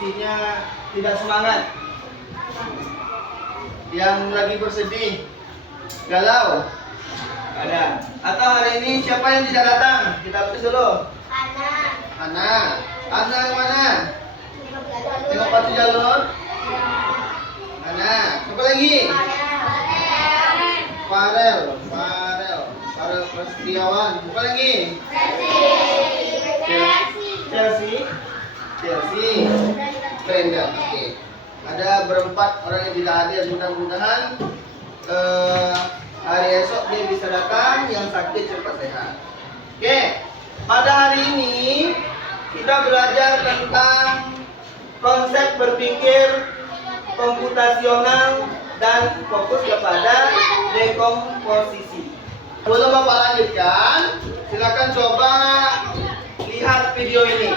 kondisinya tidak semangat, yang lagi bersedih, galau, ada. Atau hari ini siapa yang tidak datang? Kita tulis dulu. Ana kemana? Tengok batu jalur. Ana. Siapa lagi? Farel Prasetyawan. Siapa lagi? Chelsea. Brenda. Oke. Ada berempat orang yang tidak hadir. Mudah-mudahan hari esok dia bisa datang, yang sakit cepat sehat. Oke. Pada hari ini kita belajar tentang konsep berpikir komputasional dan fokus kepada dekomposisi. Sebelum Bapak lanjutkan, silakan coba lihat video ini.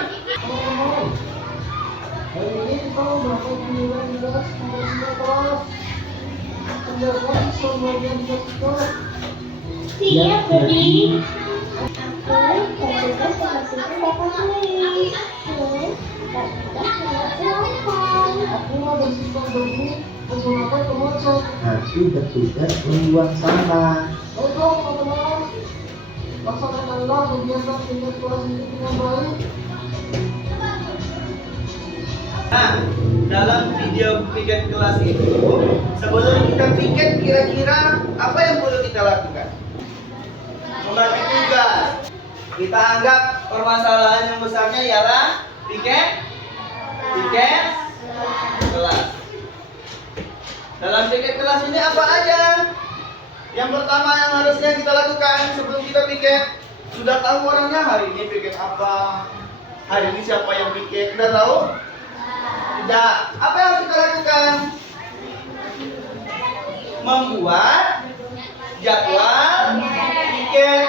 Siap, berdiri. Aku bertugas membuang sampah. Nah, dalam video piket kelas itu, sebelum kita piket, kira-kira apa yang perlu kita lakukan? Membagi tugas. Kita anggap permasalahan yang besarnya ialah piket kelas. Dalam piket kelas ini apa aja? Yang pertama yang harusnya kita lakukan sebelum kita piket, sudah tahu orangnya hari ini piket apa? Hari ini siapa yang piket? Sudah tahu? Tidak. Apa yang harus kita lakukan? Membuat jadwal piket.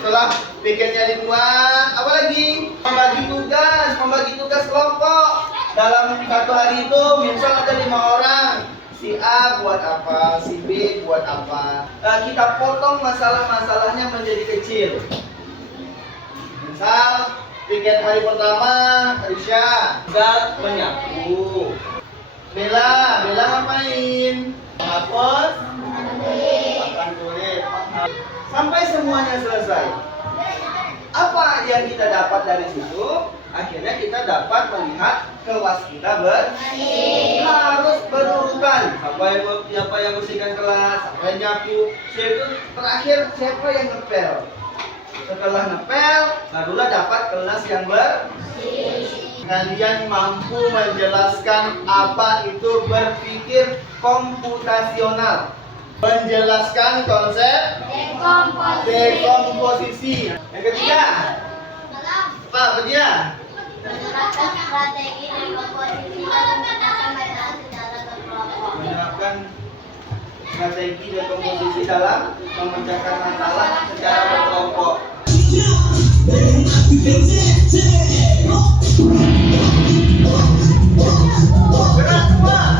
Setelah piketnya dibuat, apa lagi? Membagi tugas kelompok. Dalam satu hari itu, misal ada 5 orang. Si A buat apa, si B buat apa. Kita potong masalah-masalahnya menjadi kecil. Misal piket hari pertama, Risha menyapu. Bella ngapain? Menghapus, makan kulit. Sampai semuanya selesai. Apa yang kita dapat dari situ? Akhirnya kita dapat melihat kelas kita harus berurutan. Siapa yang bersihkan kelas, siapa yang nyapu, terakhir siapa yang ngepel. Setelah ngepel, barulah dapat kelas yang bersih. Kalian mampu menjelaskan apa itu berpikir komputasional, menjelaskan konsep dekomposisi. Yang ketiga, apa dia? Menerapkan strategi dekomposisi dalam memecahkan masalah secara berkelompok. Menerapkan strategi dekomposisi dalam memecahkan masalah secara berkelompok. Gerak semua.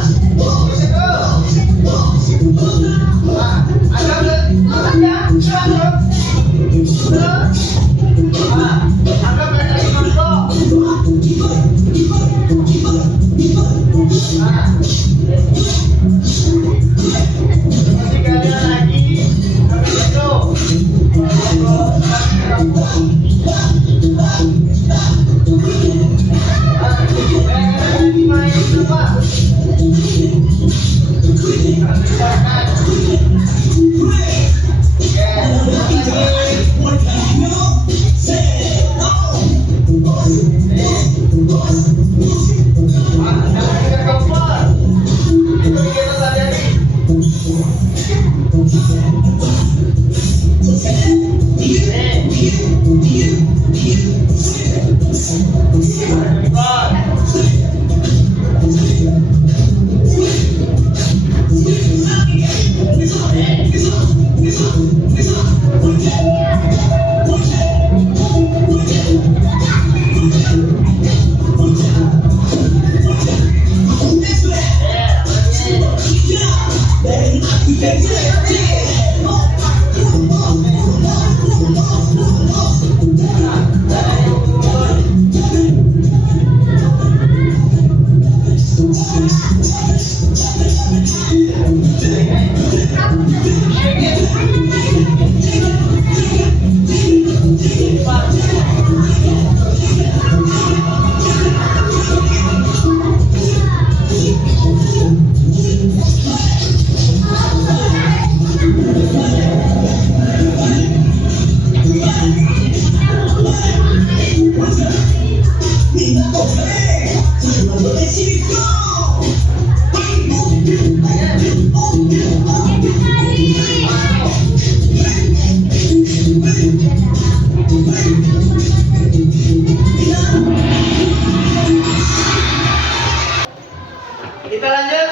Kita lanjut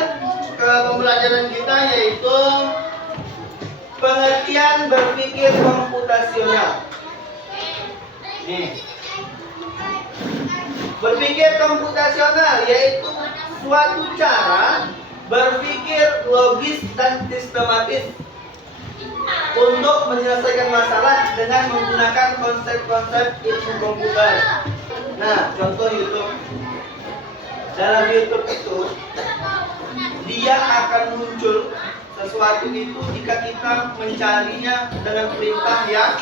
ke pembelajaran kita, yaitu pengertian berpikir komputasional. Nih. Berpikir komputasional yaitu suatu cara berpikir logis dan sistematis untuk menyelesaikan masalah dengan menggunakan konsep-konsep ilmu komputer. Nah, contoh YouTube. Dalam YouTube itu, dia akan muncul sesuatu itu jika kita mencarinya dengan perintah yang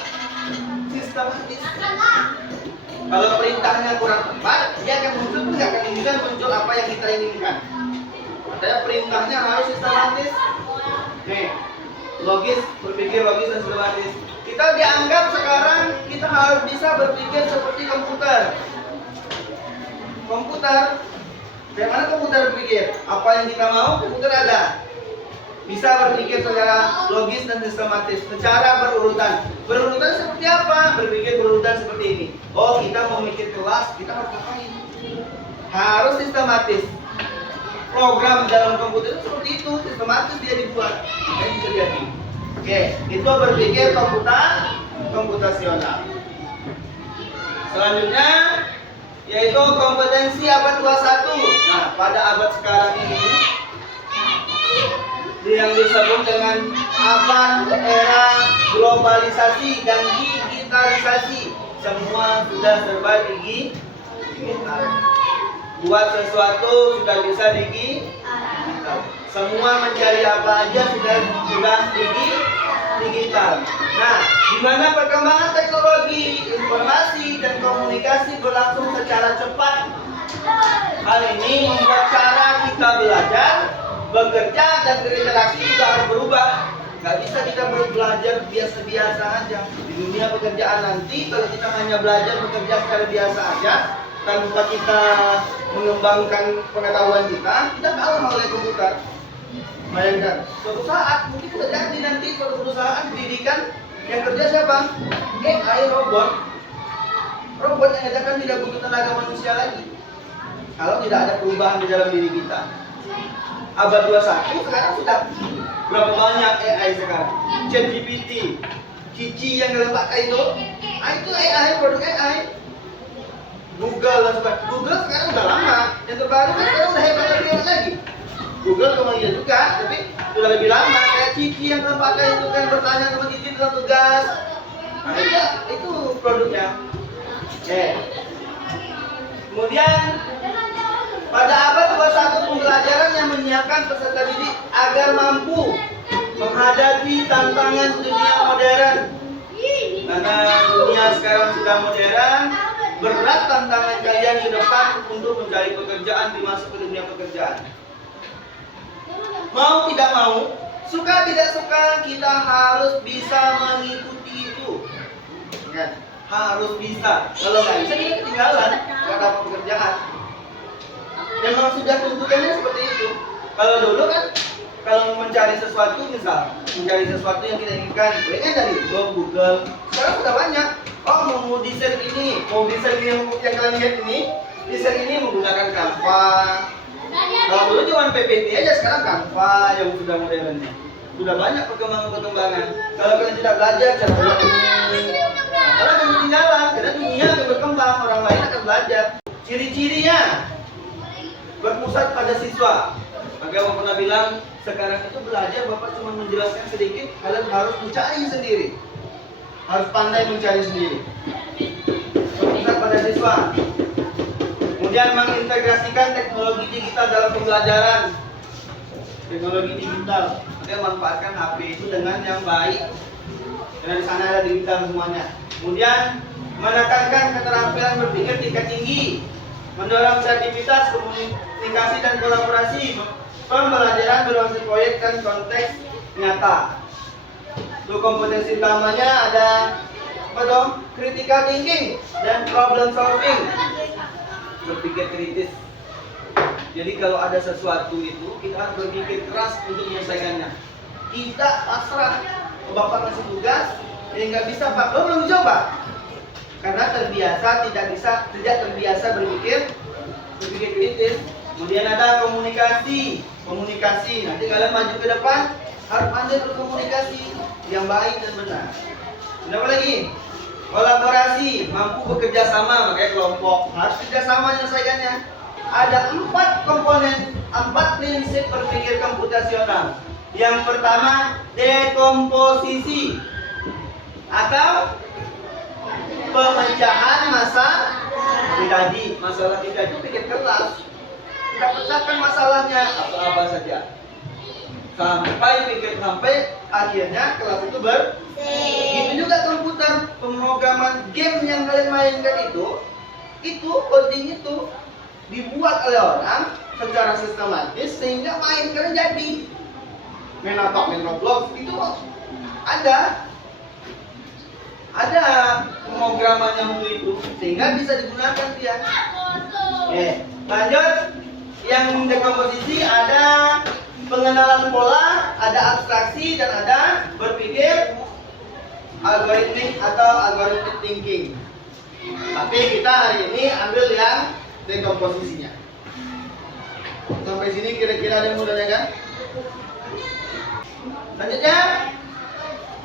sistematis. Kalau perintahnya kurang tepat, dia akan muncul, tidak akan bisa muncul apa yang kita inginkan. Makanya perintahnya harus sistematis. Nih, logis, berpikir logis dan sistematis. Kita dianggap sekarang kita harus bisa berpikir seperti komputer. Komputer, bagaimana komputer berpikir? Apa yang kita mau, komputer ada. Bisa berpikir secara logis dan sistematis, secara berurutan. Berurutan seperti apa? Berpikir berurutan seperti ini. Oh, kita mau mikir kelas, kita harus ngapain? Harus sistematis. Program dalam komputer itu seperti itu, sistematis dia dibuat. Ini bisa jadi. Oke, itu berpikir komputasional. Selanjutnya yaitu kompetensi abad 21. Nah, pada abad sekarang ini yang disebut dengan abad era globalisasi dan digitalisasi. Semua sudah serba digital. Buat sesuatu sudah bisa digital. Semua mencari apa aja sudah digital. Nah, di mana perkembangan teknologi, informasi dan komunikasi berlangsung secara cepat. Hal ini membuat cara kita belajar, bekerja dan berinteraksi juga harus berubah. Gak bisa kita belajar biasa-biasa aja. Di dunia pekerjaan nanti, kalau kita hanya belajar bekerja secara biasa aja, tanpa kita mengembangkan pengetahuan kita kalah oleh komputer. Bayangkan, suatu saat mungkin sudah jadi nanti suatu perusahaan pendidikan yang kerja siapa? AI, robot. Robot yang akan tidak butuh tenaga manusia lagi. Kalau tidak ada perubahan di dalam diri kita. Abad 21 sekarang sudah berapa banyak AI sekarang? ChatGPT, Cici yang kalian pakai itu AI, produk AI. Google dan sebagainya. Google sekarang udah lama, yang terbaru kan sekarang udah hebat lagi. Google kemarin juga, tapi sudah lebih lama. Kayak Cici yang kalian pakai itu kan bertanya sama Cici tentang tugas. Nah itu produknya. Kemudian pada abad 21 pembelajaran yang menyiapkan peserta didik agar mampu menghadapi tantangan dunia modern. Karena dunia sekarang sudah modern, berat tantangan kalian ke depan untuk mencari pekerjaan, dimasuk ke dunia pekerjaan. Mau tidak mau, suka tidak suka, kita harus bisa mengikuti itu. Ya, harus bisa. Kalau nggak bisa kita ketinggalan, nggak dapat pekerjaan. Memang sudah tuntutannya seperti itu. Kalau dulu kan, kalau mencari sesuatu, misal mencari sesuatu yang kita inginkan, bolehnya dari Google. Sekarang sudah banyak. Oh, mau desain ini, mau desain yang kalian lihat ini, desain ini menggunakan Canva. Kalau dulu cuma PPT aja, sekarang Canva yang sudah modernnya. Sudah banyak perkembangan. Kalau kalian tidak belajar cara buat ini, kalian akan ketinggalan. Karena dunia akan berkembang, orang lain akan belajar. Ciri-cirinya berpusat pada siswa. Maka Bapak pernah bilang, sekarang itu belajar Bapak cuma menjelaskan sedikit, kalian harus mencari sendiri. Harus pandai mencari sendiri. Berpusat pada siswa. Kemudian Kemudian mengintegrasikan teknologi digital dalam pembelajaran. Teknologi digital, kita manfaatkan HP itu dengan yang baik. Karena di sana ada digital semuanya. Kemudian menekankan keterampilan berpikir tingkat tinggi, mendorong kreativitas, komunikasi dan kolaborasi, pembelajaran berbasis proyek dan konteks nyata. Untuk kompetensi utamanya ada apa dong? Critical thinking dan problem solving, berpikir kritis. Jadi kalau ada sesuatu itu kita harus berpikir keras untuk menyelesaikannya. Kita pasrah, bapak kasih tugas, nggak bisa pak, lo belum coba. Karena tidak terbiasa berpikir kritis. Kemudian ada komunikasi. Nanti kalian maju ke depan harus pandai berkomunikasi yang baik dan benar. Ada apa lagi? Kolaborasi, mampu bekerja sama, makanya kelompok harus kerjasama menyelesaikannya. Ada 4 komponen, 4 prinsip berpikir komputasional. Yang pertama, dekomposisi atau pemecahan masalah pribadi itu pikir keras. Kita pecahkan masalahnya apa saja. Sampai akhirnya kelas itu Gitu juga komputer, pemrograman game yang kalian mainkan itu coding itu dibuat oleh orang secara sistematis sehingga main kalian jadi. Main Roblox itu ada pemrogramannya untuk itu sehingga bisa digunakan dia. Oke, lanjut. Yang dekomposisi ada pengenalan pola, ada abstraksi dan ada berpikir algoritmik atau algorithmic thinking. Tapi kita hari ini ambil yang dekomposisinya. Sampai sini kira-kira ada yang mudahnya kan? Selanjutnya,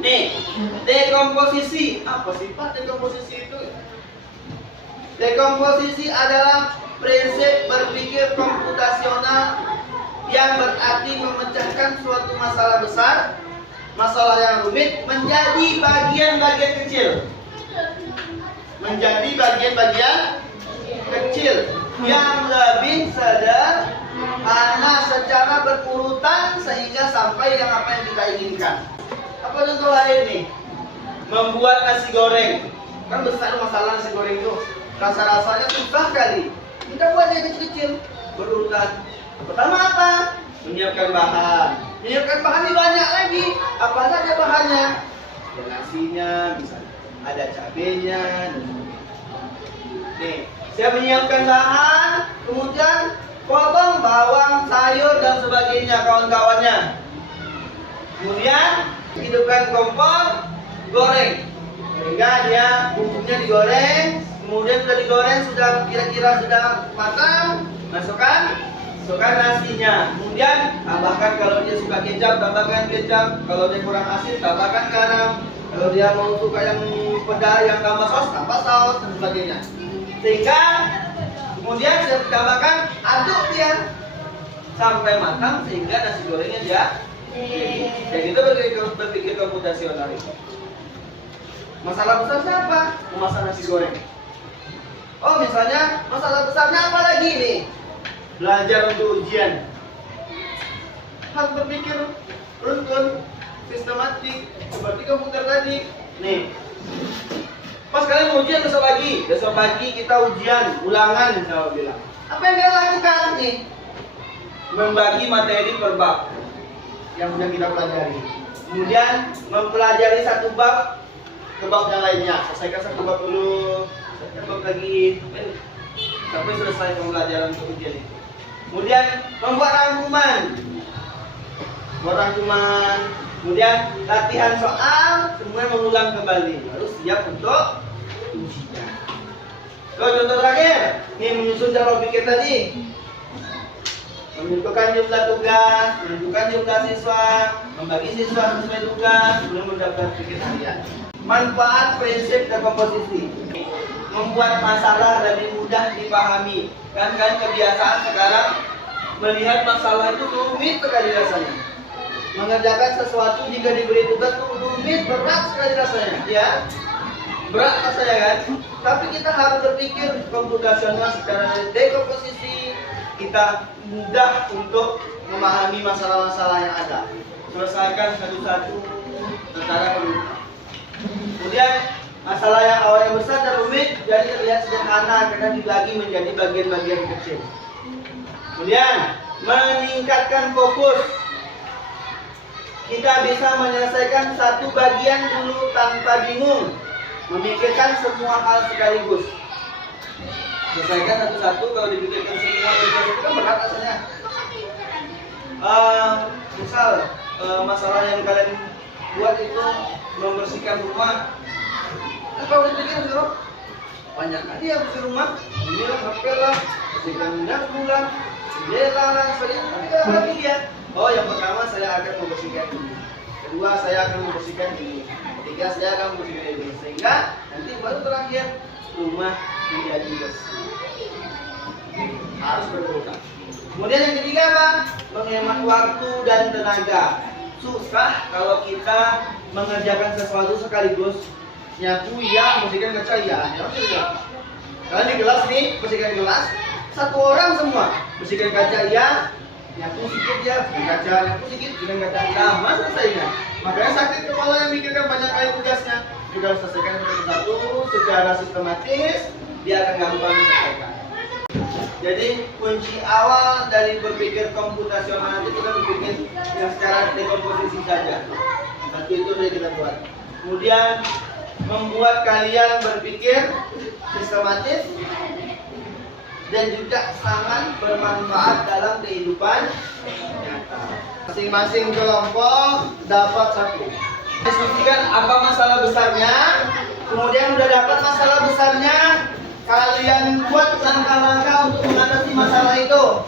nih dekomposisi. Apa sifat dekomposisi itu? Dekomposisi adalah prinsip berpikir komputasional yang berarti memecahkan suatu masalah besar, masalah yang rumit menjadi bagian-bagian kecil. Yang lebih sederhana secara berurutan sehingga sampai apa yang kita inginkan. Apa contoh lain nih? Membuat nasi goreng. Kan besar masalah nasi goreng itu. Rasa-rasanya susah kali. Kita buat yang kecil-kecil, berurutan. Pertama apa? Menyiapkan bahan. Menyiapkan bahan ini banyak lagi. Apa saja bahannya? Ada nasinya, misalnya. Ada cabenya. Nih, saya menyiapkan bahan, kemudian potong bawang, sayur dan sebagainya, kawan-kawannya. Kemudian hidupkan kompor, goreng. Sehingga dia bumbunya digoreng. Kemudian sudah digoreng, kira-kira sudah matang, masukkan nasinya. Kemudian tambahkan, kalau dia suka kecap, tambahkan kecap. Kalau dia kurang asin, tambahkan garam. Kalau dia mau suka yang pedas, yang tambah tambah saus dan sebagainya. Sehingga kemudian saya tambahkan, aduk dia sampai matang sehingga nasi gorengnya dia. Jadi itu berpikir komputasional itu. Masalah besar siapa? Memasak nasi goreng. Oh, misalnya masalah besarnya apa lagi nih? Belajar untuk ujian. Harus berpikir runtun, sistematik, seperti komputer tadi. Nih, pas kalian ujian besok pagi kita ujian ulangan, saya bilang. Apa yang kalian lakukan nih? Membagi materi per bab yang sudah kita pelajari. Kemudian mempelajari satu bab ke bab yang lainnya. Selesaikan satu bab dulu, selesaikan bab lagi, sampai selesai pembelajaran untuk ujian itu. Kemudian membuat rangkuman. Kemudian latihan soal, semua mengulang kembali. Lalu siap untuk ujian. Contoh terakhir, ini menyusun cara pikir tadi. Menentukan jumlah tugas, menentukan jumlah siswa, membagi siswa sesuai tugas, belum mendaftar pikir harian. Manfaat prinsip dekomposisi. Membuat masalah lebih mudah dipahami. Kan kebiasaan sekarang melihat masalah itu rumit sekali rasanya. Mengerjakan sesuatu jika diberi tugas itu rumit, berat sekali rasanya, ya. Berat rasanya kan? Tapi kita harus berpikir komputasional secara dekomposisi. Kita mudah untuk memahami masalah-masalah yang ada. Selesaikan satu-satu secara berurutan. Kemudian masalah yang awalnya besar dan rumit jadi terlihat sederhana karena dibagi menjadi bagian-bagian kecil. Kemudian meningkatkan fokus. Kita bisa menyelesaikan satu bagian dulu tanpa bingung, memikirkan semua hal sekaligus. Selesaikan satu-satu, kalau dipikirkan semua itu kan berat rasanya. Misal masalah yang kalian buat itu membersihkan rumah. Kalau dipikir suruh banyak kali yang bersih rumah, ini lah, ngepel lah, bersihkan dapur lah, jendela lah, sebagainya. Lagi dia. Oh, yang pertama saya akan membersihkan ini. Kedua saya akan membersihkan ini. Ketiga saya akan membersihkan ini. Sehingga nanti baru terakhir rumah menjadi bersih. Harus berurutan. Kemudian yang ketiga apa? Menghemat waktu dan tenaga. Susah kalau kita mengerjakan sesuatu sekaligus. Nyapu ya, bersihkan kaca ya. Kalian di kelas nih, bersihkan kelas. Satu orang semua bersihkan kaca ya. Nyapu sedikit ya, bersihkan kaca. Nyapu sedikit, bersihkan kaca. Lama selesainya. Makanya sakit kepala yang mikirkan banyak kali tugasnya. Juga harus selesaikan satu-satu secara sistematis. Dia akan gampang diselesaikan. Jadi kunci awal dari berpikir komputasional itu kita berpikir yang secara dekomposisi saja. Satu itu yang kita buat. Kemudian membuat kalian berpikir sistematis dan juga sangat bermanfaat dalam kehidupan nyata. Masing-masing kelompok dapat satu. Diskusikan apa masalah besarnya. Kemudian udah dapat masalah besarnya, kalian buat langkah-langkah untuk mengatasi masalah itu.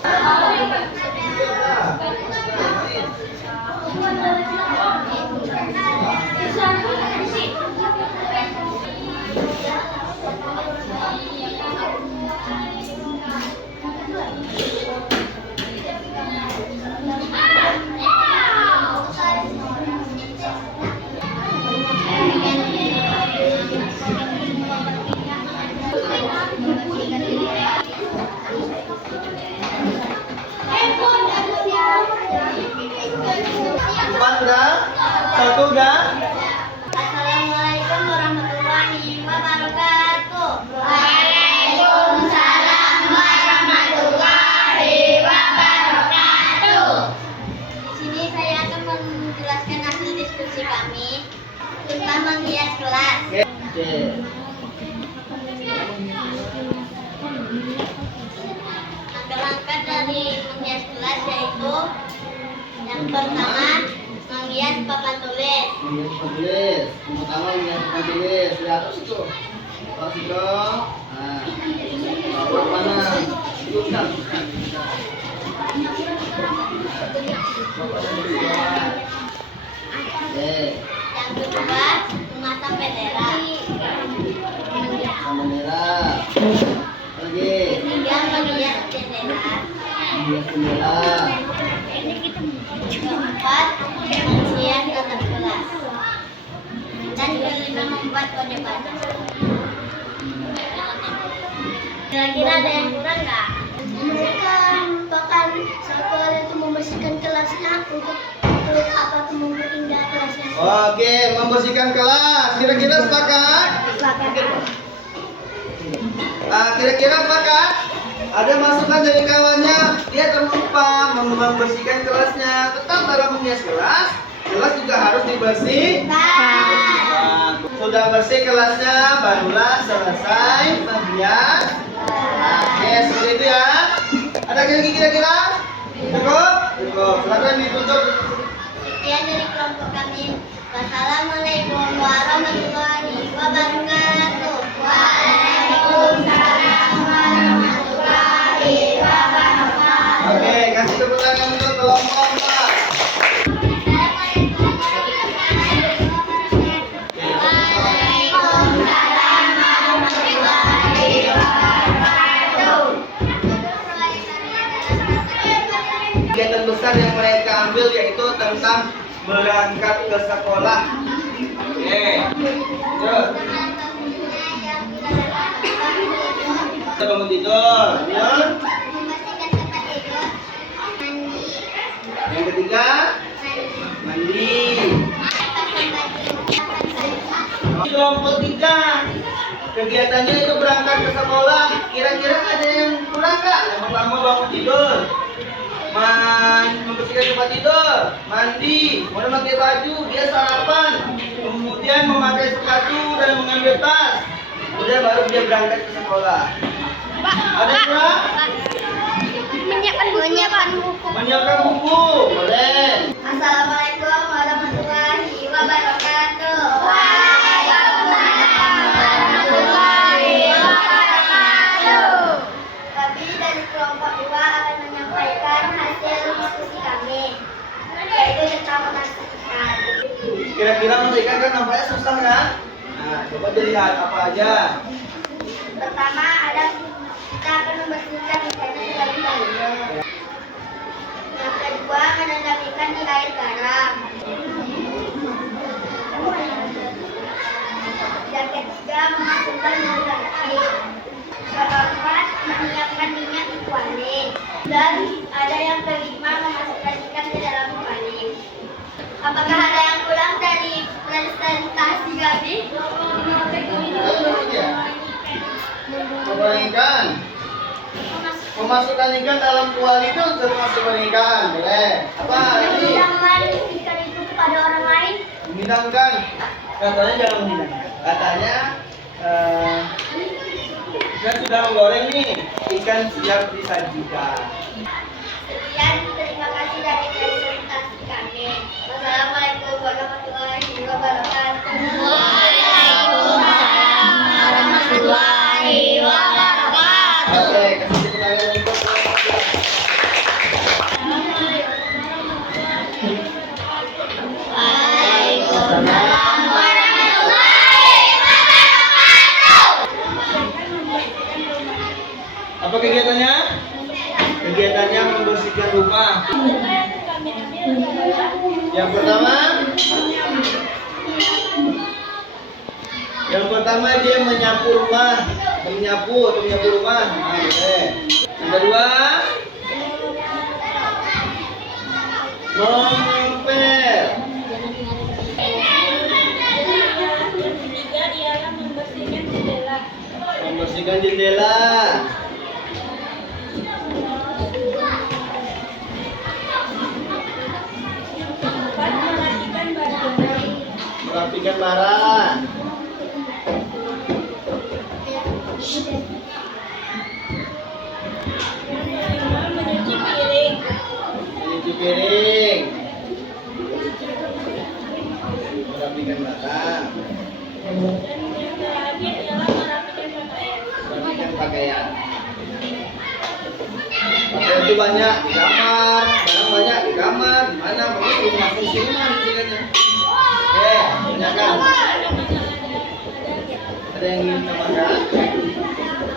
Satu udah. Assalamualaikum warahmatullahi wabarakatuh. Waalaikumsalam warahmatullahi wabarakatuh. Di sini saya akan menjelaskan hasil diskusi kami tentang menghias kelas. Oke. Langkah-langkah dari menghias kelas yaitu yang pertama menghias papan tulis. Menghias papan tulis. Yang pertama menghias papan tulis. Lihat terus itu. Terus itu. Nah, bawa mana? Itu kan. Yang kedua memasang bendera. Memasang bendera. Lagi. Ketiga menghias bendera. Menghias bendera. Keempat menghias atap kelas. Dan kelima membuat kode baca. Kira-kira ada yang kurang nggak? Membersihkan bahkan sekolah itu membersihkan kelasnya untuk apa tuh memperindah kelasnya. Oke, membersihkan kelas. Kira-kira sepakat? Kira-kira sepakat? Ada masukan dari kawannya, dia terlupa membersihkan kelasnya. Tetap dalam menghias kelas, kelas juga harus dibersihkan. Sudah bersih kelasnya, barulah selesai menghias. Oke, seperti itu ya. Ada lagi kira-kira? Cukup? Cukup. Silakan ditutup. Sekian dari kelompok kami. Wassalamualaikum warahmatullahi wabarakatuh. Waalaikumsalam warahmatullahi wabarakatuh. Oke, kasih tepuk tangan untuk kelompok 4. Kegiatan besar yang mereka ambil yaitu tentang berangkat ke sekolah. Oke, terus Bangun tidur. Ya. Membersihkan tempat tidur. Mandi. Yang ketiga, mandi. Pasang baju. Pasang baju. Kelompok 3 kegiatannya itu berangkat ke sekolah. Kira-kira ada yang kurang nggak? Yang pertama bangun tidur, membersihkan tempat tidur, mandi, kemudian memakai baju, dia sarapan, kemudian memakai sepatu dan mengambil tas, kemudian baru dia berangkat ke sekolah. Ada yang kurang? Menyiapkan buku. Menyiapkan buku, boleh. Assalamualaikum warahmatullahi wabarakatuh. Kami dari kelompok 2 akan menyampaikan hasil diskusi kami, yaitu tentang membersihkan. Kira-kira membersihkan kan nampaknya susah kan? Nah, coba dilihat apa aja. Pertama ada kita akan membersihkan misalnya terlebih dahulu. Yang kedua mengendalikan di air garam. Yang ketiga memasukkan bumbu bersih. Keempat menyiapkan minyak di kuali. Dan ada yang kelima memasukkan ikan ke dalam kuali. Apakah ada yang kurang dari presentasi kami? Membuang ikan. Memasukkan ikan dalam kuali itu termasuk ikan, boleh. Apa ini? Menghidangkan ikan itu kepada orang lain. Menghidangkan. Katanya jangan menghidangkan. Katanya kan sudah menggoreng nih, ikan siap disajikan. Sekian, terima kasih dari presentasi kami. Wassalamualaikum warahmatullahi wabarakatuh. Waalaikumsalam warahmatullahi wabarakatuh. Oke, kasih tepuk tangan untuk Waalaikumsalam warahmatullahi wabarakatuh. apa kegiatannya? Kegiatannya membersihkan rumah. Yang pertama dia menyapu rumah, menyapu rumah. Nah, oke. Yang kedua, mengepel. Membersihkan jendela. Merapikan barang. Mencuci piring. Merapikan barang. Merapikan pakaian. Pakaian itu banyak di kamar, barang banyak di kamar, di mana? Pokoknya rumah fungsi rumah istilahnya. Oke, tanyakan. Ada yang ingin tambahkan?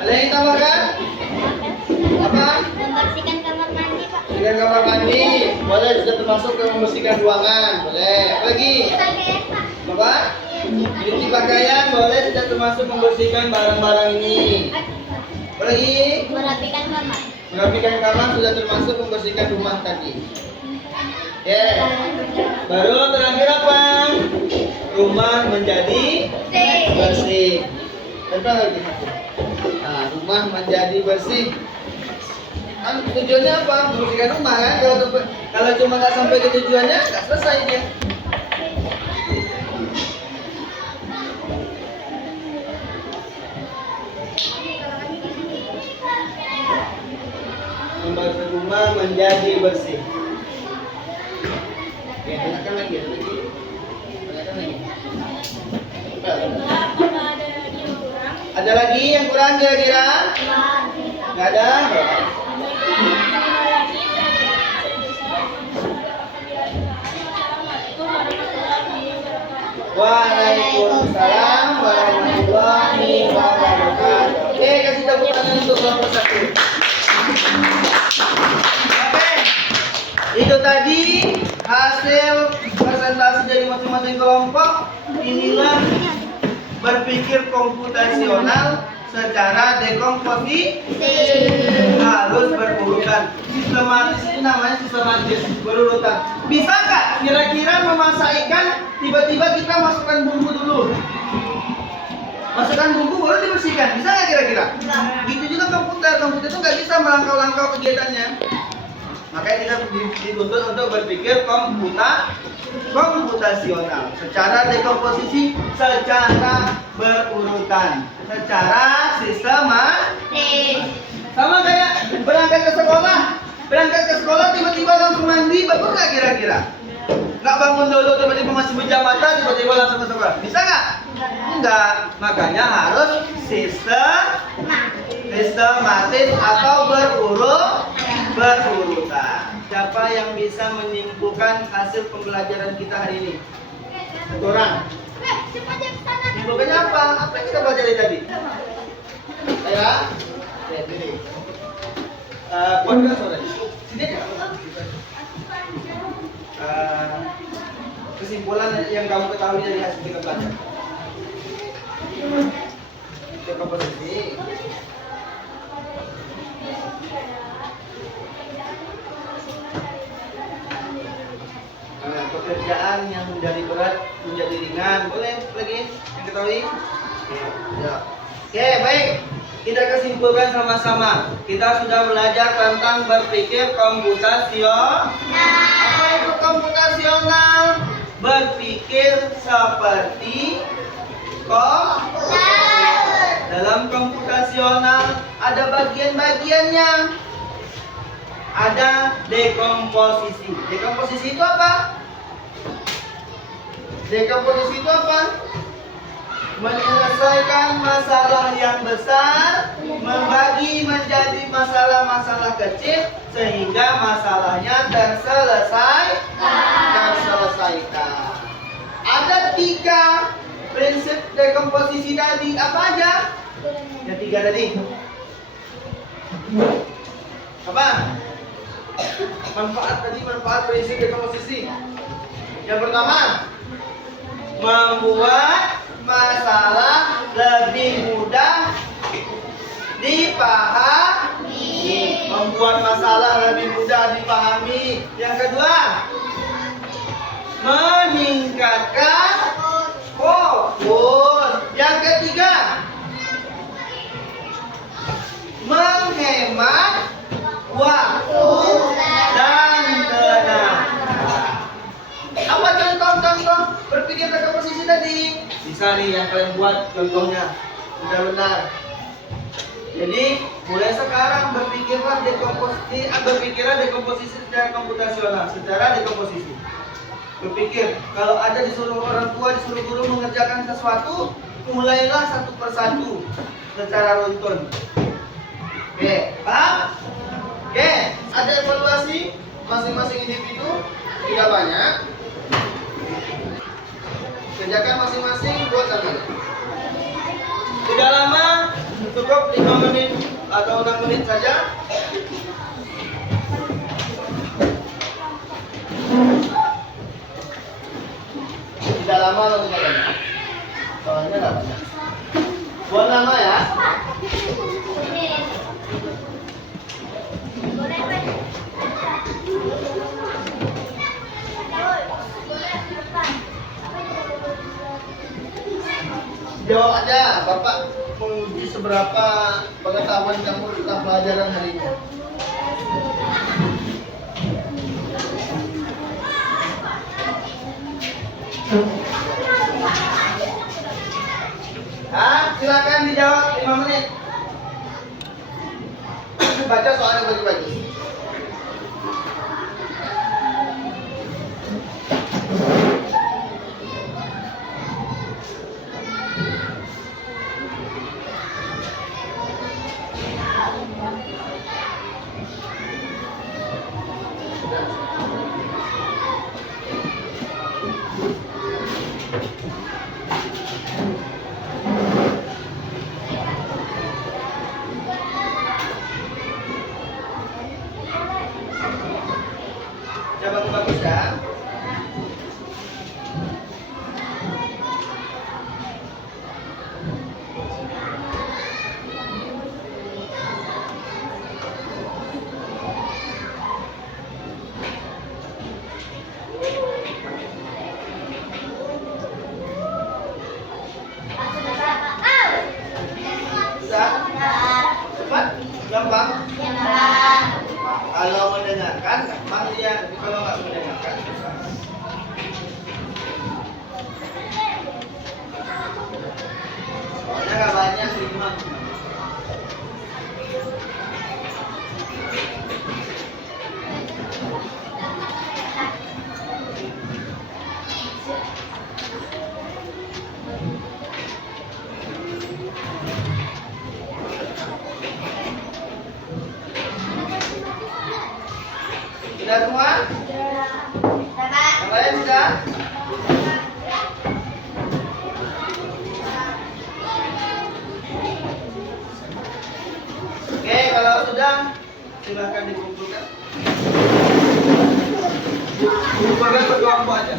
Ada yang ingin tambahkan? Apa? Membersihkan kamar mandi, Pak. Dengan kamar mandi, boleh sudah termasuk ke membersihkan ruangan, boleh. Apa lagi? Pakaian, Pak. Apa? Cuci pakaian, boleh sudah termasuk membersihkan barang-barang ini. Apa lagi? Merapikan kamar. Merapikan kamar sudah termasuk membersihkan rumah tadi. Oke. Baru terakhir apa? Rumah menjadi bersih. Apa lagi? Nah, rumah menjadi bersih. Kan tujuannya apa? Membersihkan rumah kan? Kalau cuma nggak sampai ke tujuannya, nggak selesai dia. Membuat rumah menjadi bersih. Oke, tanyakan lagi, Ada lagi yang kurang kira-kira? Nggak ada? Waalaikumsalam warahmatullahi wabarakatuh. Oke, kasih tepuk tangan untuk kelompok 1. Oke, itu tadi hasil presentasi dari masing-masing kelompok. Inilah berpikir komputasional secara dekomposisi harus berurutan. Sistematis itu namanya sistematis berurutan. Bisa nggak kira-kira memasak ikan tiba-tiba kita masukkan bumbu dulu? Masukkan bumbu baru dibersihkan. Bisa nggak kira-kira? Gitu juga komputer. Komputer itu nggak bisa melangkau-langkau kegiatannya. Makanya kita dituntut untuk berpikir komputasional, secara dekomposisi, secara berurutan, secara sistematis. Sama kayak berangkat ke sekolah tiba-tiba langsung mandi, bagus nggak kira-kira? Nggak bangun dulu tiba-tiba masih pejam mata tiba-tiba langsung ke sekolah, bisa nggak? Enggak, makanya harus sistematis atau berurutan. Siapa yang bisa menyimpulkan hasil pembelajaran kita hari ini? Satu orang. Menyimpulkannya apa? Apa yang kita pelajari tadi? Saya? Ini. Kuatkan suara. Sini aja. Kesimpulan yang kamu ketahui dari hasil kita belajar. Dekomposisi. Pekerjaan yang menjadi berat menjadi ringan. Boleh lagi yang ketahui? Ya. Oke, baik. Kita kesimpulkan sama-sama. Kita sudah belajar tentang berpikir komputasional. Apa itu komputasional? Berpikir seperti komputer. Dalam komputasional ada bagian-bagiannya. Ada dekomposisi. Dekomposisi itu apa? Dekomposisi itu apa? Menyelesaikan masalah yang besar, membagi menjadi masalah-masalah kecil sehingga masalahnya terselesaikan. Ada 3 prinsip dekomposisi tadi. Apa aja? Yang 3 tadi. Apa? Manfaat prinsip dekomposisi. Yang pertama, membuat masalah lebih mudah dipahami. Membuat masalah lebih mudah dipahami. Yang kedua, meningkatkan fokus. Yang ketiga, menghemat waktu dan tenaga. Apa contoh-contoh berpikir dekomposisi tadi? Bisa nih yang kalian buat contohnya. Benar-benar. Jadi mulai sekarang berpikirlah dekomposisi secara komputasional, secara dekomposisi. Berpikir kalau ada disuruh orang tua, disuruh guru mengerjakan sesuatu, mulailah satu persatu secara runtun. Oke, paham? Oke, ada evaluasi masing-masing individu, tidak banyak. Kerjakan masing-masing buat namanya. Tidak lama, cukup 5 menit atau 6 menit saja. Tidak lama atau tidak banyak. Soalnya tidak banyak. Buat nama ya. Jawab aja, Bapak menguji seberapa pengetahuan kamu tentang pelajaran hari ini. Silakan dijawab 5 menit. Baca soalnya bagi-bagi. Bagus ya. mendengarkan, gampang dia. Tapi kalau nggak mendengarkan, susah. Soalnya nggak banyak 5. Sudah semua? Yang lain sudah? Oke, kalau sudah silahkan dikumpulkan. Kumpulkan satu kelompok aja.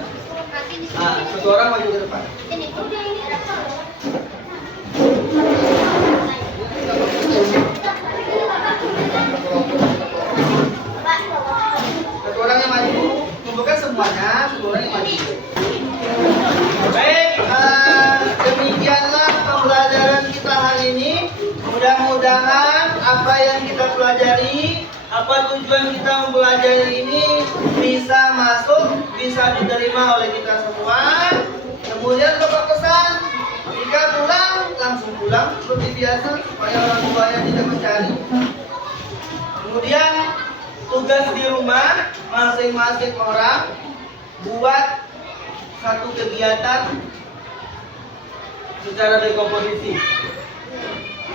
Nah, satu orang maju ke depan. Satu orang yang maju, kumpulkan semuanya, satu orang yang maju. Baik, demikianlah pembelajaran kita hari ini. Mudah-mudahan apa yang kita pelajari, apa tujuan kita mempelajari ini bisa masuk, bisa diterima oleh kita semua. Kemudian bapak pesan, jika pulang langsung pulang seperti biasa supaya orang tuanya tidak mencari. Kemudian tugas di rumah masing-masing orang buat satu kegiatan secara dekomposisi.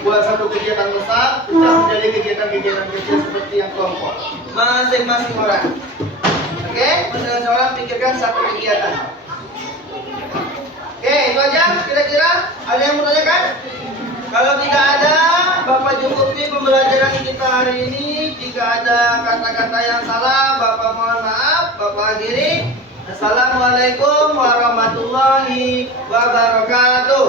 Buat satu kegiatan besar bisa menjadi kegiatan-kegiatan kecil seperti yang kelompok. Masing-masing orang. Oke, masing-masing orang pikirkan satu kegiatan. Oke, itu aja kira-kira. Ada yang mau tanyakan? Kalau tidak ada, Bapak cukupi pembelajaran kita hari ini. Jika ada kata-kata yang salah, Bapak mohon maaf, Bapak akhiri. Assalamualaikum warahmatullahi wabarakatuh.